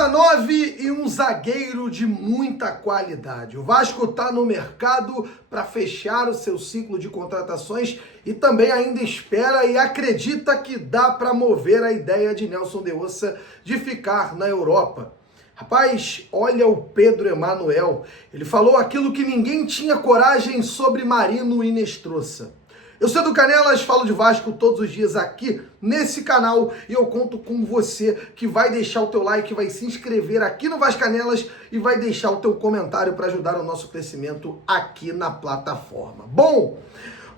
Camisa 9 e um zagueiro de muita qualidade. O Vasco está no mercado para fechar o seu ciclo de contratações e também ainda espera e acredita que dá para mover a ideia de Nelson de Ossa de ficar na Europa. Rapaz, olha o Pedro Emanuel. Ele falou aquilo que ninguém tinha coragem sobre Marino e Inestrosa. Eu sou do Canelas, falo de Vasco todos os dias aqui nesse canal e eu conto com você que vai deixar o teu like, vai se inscrever aqui no Vascanelas e vai deixar o teu comentário para ajudar o nosso crescimento aqui na plataforma. Bom,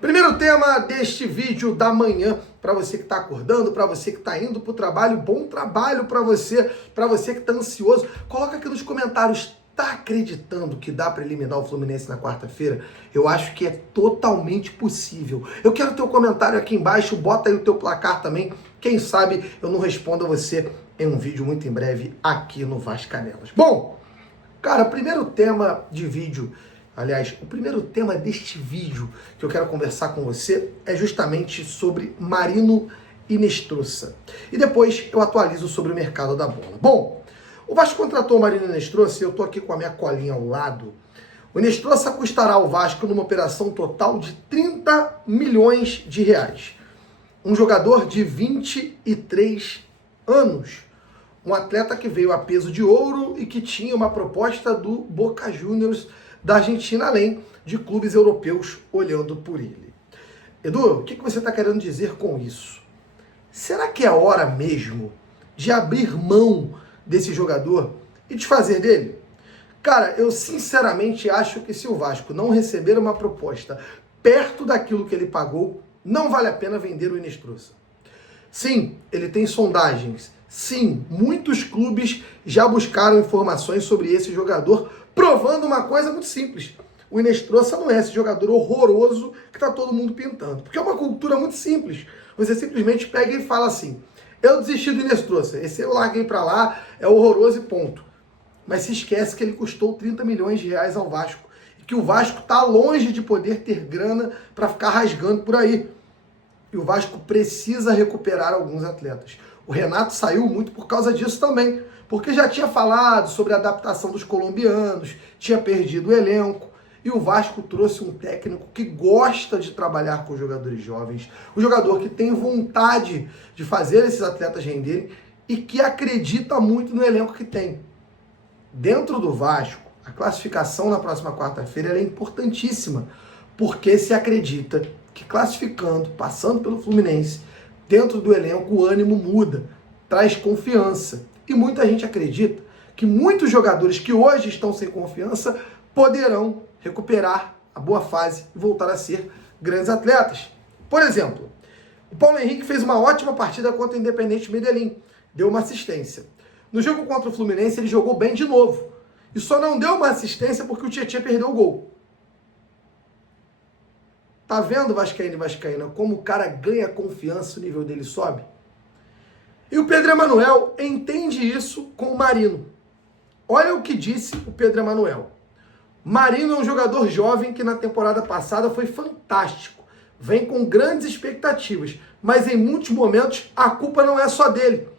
primeiro tema deste vídeo da manhã, para você que está acordando, para você que está indo para o trabalho, bom trabalho para você que está ansioso, coloca aqui nos comentários. Tá acreditando que dá para eliminar o Fluminense na quarta-feira? Eu acho que é totalmente possível. Eu quero teu comentário aqui embaixo, bota aí o teu placar também. Quem sabe eu não respondo a você em um vídeo muito em breve aqui no Vascanelas. Bom, cara, o primeiro tema deste vídeo que eu quero conversar com você é justamente sobre Marino e Inestrosa. E depois eu atualizo sobre o mercado da bola. Bom, o Vasco contratou o Marino Inestrosa e eu tô aqui com a minha colinha ao lado. O Inestrosa custará ao Vasco numa operação total de 30 milhões de reais. Um jogador de 23 anos. Um atleta que veio a peso de ouro e que tinha uma proposta do Boca Juniors da Argentina, além de clubes europeus olhando por ele. Edu, o que você está querendo dizer com isso? Será que é hora mesmo de abrir mão desse jogador e desfazer dele? Cara, eu sinceramente acho que se o Vasco não receber uma proposta perto daquilo que ele pagou, não vale a pena vender o Inestrosa. Sim, ele tem sondagens. Sim, muitos clubes já buscaram informações sobre esse jogador, provando uma coisa muito simples. O Inestrosa não é esse jogador horroroso que está todo mundo pintando. Porque é uma cultura muito simples. Você simplesmente pega e fala assim: eu desisti do Inestrosa, esse eu larguei para lá, é horroroso e ponto. Mas se esquece que ele custou 30 milhões de reais ao Vasco. E que o Vasco está longe de poder ter grana para ficar rasgando por aí. E o Vasco precisa recuperar alguns atletas. O Renato saiu muito por causa disso também. Porque já tinha falado sobre a adaptação dos colombianos, tinha perdido o elenco. E o Vasco trouxe um técnico que gosta de trabalhar com jogadores jovens, um jogador que tem vontade de fazer esses atletas renderem e que acredita muito no elenco que tem. Dentro do Vasco, a classificação na próxima quarta-feira é importantíssima, porque se acredita que classificando, passando pelo Fluminense, dentro do elenco o ânimo muda, traz confiança. E muita gente acredita que muitos jogadores que hoje estão sem confiança poderão recuperar a boa fase e voltar a ser grandes atletas. Por exemplo, o Paulo Henrique fez uma ótima partida contra o Independente Medellín, deu uma assistência. No jogo contra o Fluminense ele jogou bem de novo, e só não deu uma assistência porque o Tietchan perdeu o gol. Tá vendo, Vascaíno e Vascaína, como o cara ganha confiança, o nível dele sobe? E o Pedro Emanuel entende isso com o Marino. Olha o que disse o Pedro Emanuel. Marino é um jogador jovem que na temporada passada foi fantástico. Vem com grandes expectativas, mas em muitos momentos a culpa não é só dele.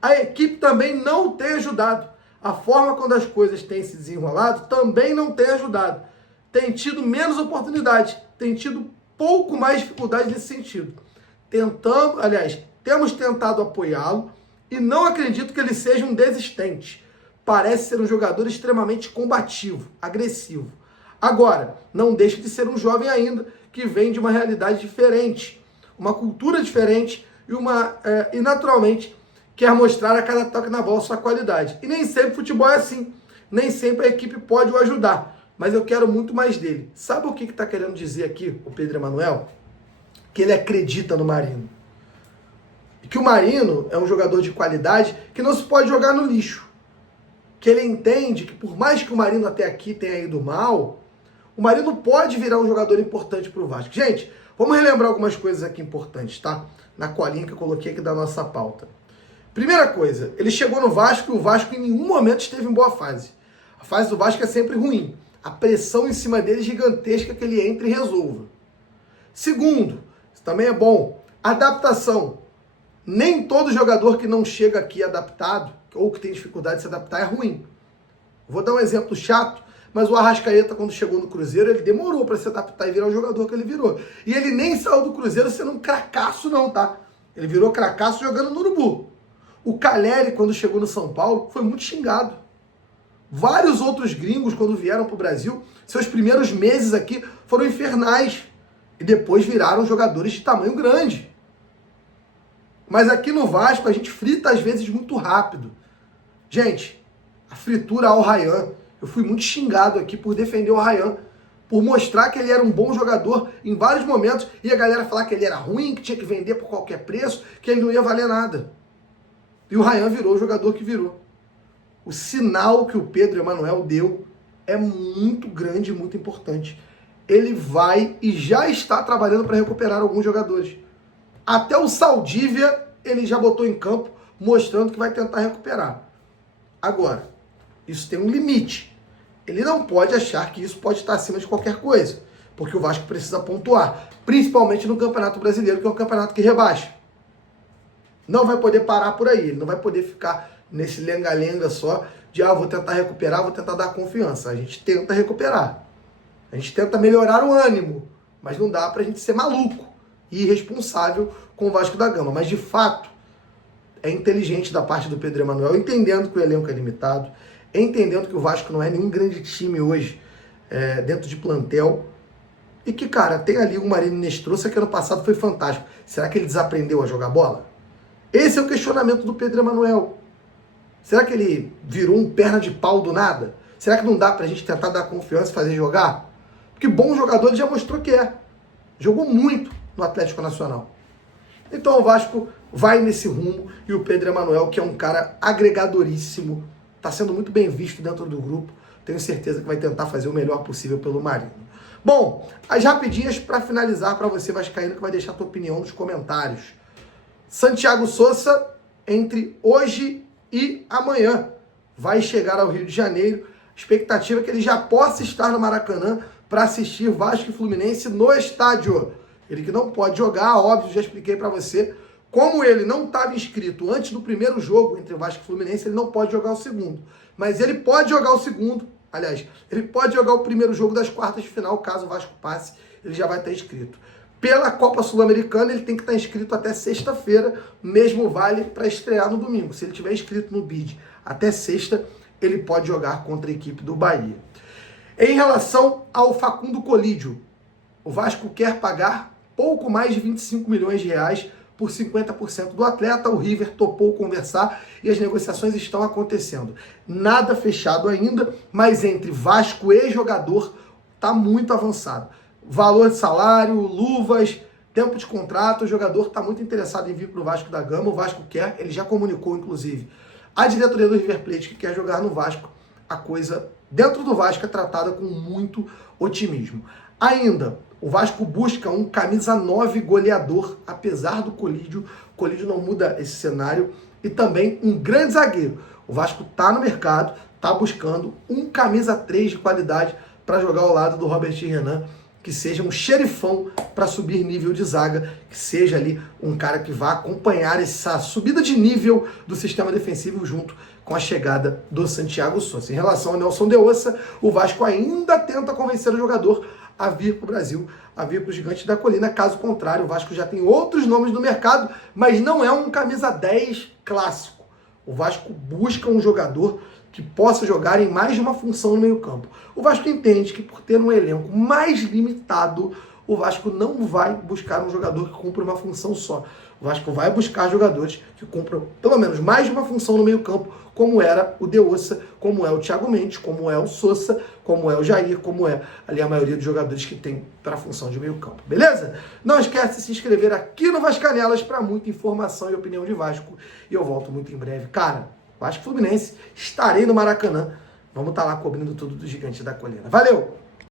A equipe também não tem ajudado. A forma como as coisas têm se desenrolado também não tem ajudado. Tem tido menos oportunidade, tem tido pouco mais dificuldade nesse sentido. Temos tentado apoiá-lo e não acredito que ele seja um desistente. Parece ser um jogador extremamente combativo, agressivo. Agora, não deixa de ser um jovem ainda, que vem de uma realidade diferente, uma cultura diferente e naturalmente quer mostrar a cada toque na bola sua qualidade. E nem sempre o futebol é assim, nem sempre a equipe pode o ajudar, mas eu quero muito mais dele. Sabe o que está querendo dizer aqui o Pedro Emanuel? Que ele acredita no Marino. E que o Marino é um jogador de qualidade que não se pode jogar no lixo. Que ele entende que por mais que o Marino até aqui tenha ido mal, o Marino pode virar um jogador importante para o Vasco. Gente, vamos relembrar algumas coisas aqui importantes, tá? Na colinha que eu coloquei aqui da nossa pauta. Primeira coisa, ele chegou no Vasco e o Vasco em nenhum momento esteve em boa fase. A fase do Vasco é sempre ruim. A pressão em cima dele é gigantesca que ele entre e resolva. Segundo, isso também é bom, adaptação. Nem todo jogador que não chega aqui adaptado, ou que tem dificuldade de se adaptar é ruim. Vou dar um exemplo chato, mas o Arrascaeta, quando chegou no Cruzeiro, ele demorou para se adaptar e virar o jogador que ele virou. E ele nem saiu do Cruzeiro sendo um cracaço não, tá? Ele virou cracaço jogando no Urubu. O Calleri, quando chegou no São Paulo, foi muito xingado. Vários outros gringos, quando vieram para o Brasil, seus primeiros meses aqui foram infernais. E depois viraram jogadores de tamanho grande. Mas aqui no Vasco, a gente frita às vezes muito rápido. Gente, a fritura ao Ryan. Eu fui muito xingado aqui por defender o Ryan, por mostrar que ele era um bom jogador em vários momentos, e a galera falar que ele era ruim, que tinha que vender por qualquer preço, que ele não ia valer nada. E o Ryan virou o jogador que virou. O sinal que o Pedro Emanuel deu é muito grande e muito importante. Ele vai e já está trabalhando para recuperar alguns jogadores. Até o Saldívia ele já botou em campo, mostrando que vai tentar recuperar. Agora, isso tem um limite. Ele não pode achar que isso pode estar acima de qualquer coisa, porque o Vasco precisa pontuar, principalmente no Campeonato Brasileiro, que é um campeonato que rebaixa. Não vai poder parar por aí, ele não vai poder ficar nesse lenga-lenga só de vou tentar recuperar, vou tentar dar confiança. A gente tenta recuperar, a gente tenta melhorar o ânimo, mas não dá pra gente ser maluco e irresponsável com o Vasco da Gama. Mas de fato, é inteligente da parte do Pedro Emanuel, entendendo que o elenco é limitado, entendendo que o Vasco não é nenhum grande time hoje dentro de plantel, e que, cara, tem ali o Marinho Inestrosa, que ano passado foi fantástico. Será que ele desaprendeu a jogar bola? Esse é o questionamento do Pedro Emanuel. Será que ele virou um perna de pau do nada? Será que não dá pra gente tentar dar confiança e fazer jogar? Porque bom jogador ele já mostrou que é. Jogou muito no Atlético Nacional. Então o Vasco vai nesse rumo, e o Pedro Emanuel, que é um cara agregadoríssimo, está sendo muito bem visto dentro do grupo. Tenho certeza que vai tentar fazer o melhor possível pelo Marinho. Bom, as rapidinhas para finalizar para você vascaíno, que vai deixar a tua opinião nos comentários. Santiago Sousa, entre hoje e amanhã, vai chegar ao Rio de Janeiro. Expectativa é que ele já possa estar no Maracanã para assistir Vasco e Fluminense no estádio. Ele que não pode jogar, óbvio, já expliquei para você. Como ele não estava inscrito antes do primeiro jogo entre o Vasco e Fluminense, ele não pode jogar o segundo. Mas ele pode jogar o segundo, aliás, ele pode jogar o primeiro jogo das quartas de final, caso o Vasco passe, ele já vai estar inscrito. Pela Copa Sul-Americana, ele tem que estar inscrito até sexta-feira, mesmo vale para estrear no domingo. Se ele tiver inscrito no BID até sexta, ele pode jogar contra a equipe do Bahia. Em relação ao Facundo Colídio, o Vasco quer pagar pouco mais de 25 milhões de reais por 50% do atleta. O River topou conversar e as negociações estão acontecendo. Nada fechado ainda, mas entre Vasco e jogador está muito avançado. Valor de salário, luvas, tempo de contrato, o jogador está muito interessado em vir para o Vasco da Gama. O Vasco quer, ele já comunicou, inclusive, a diretoria do River Plate que quer jogar no Vasco. A coisa dentro do Vasco é tratada com muito otimismo. Ainda, o Vasco busca um camisa 9 goleador, apesar do Colídio. O Colídio não muda esse cenário. E também um grande zagueiro. O Vasco está no mercado, está buscando um camisa 3 de qualidade para jogar ao lado do Robert Renan, que seja um xerifão para subir nível de zaga, que seja ali um cara que vá acompanhar essa subida de nível do sistema defensivo junto com a chegada do Santiago Sousa. Em relação ao Nelson de Ossa, o Vasco ainda tenta convencer o jogador a vir para o Brasil, a vir para o Gigante da Colina. Caso contrário, o Vasco já tem outros nomes no mercado, mas não é um camisa 10 clássico. O Vasco busca um jogador que possa jogar em mais de uma função no meio-campo. O Vasco entende que, por ter um elenco mais limitado, o Vasco não vai buscar um jogador que cumpra uma função só. O Vasco vai buscar jogadores que cumpram pelo menos mais de uma função no meio-campo, como era o De Ossa, como é o Thiago Mendes, como é o Sousa, como é o Jair, como é ali a maioria dos jogadores que tem para a função de meio-campo. Beleza? Não esquece de se inscrever aqui no Vascanelas para muita informação e opinião de Vasco. E eu volto muito em breve. Cara, Vasco Fluminense, estarei no Maracanã. Vamos estar lá cobrindo tudo do Gigante da Colina. Valeu!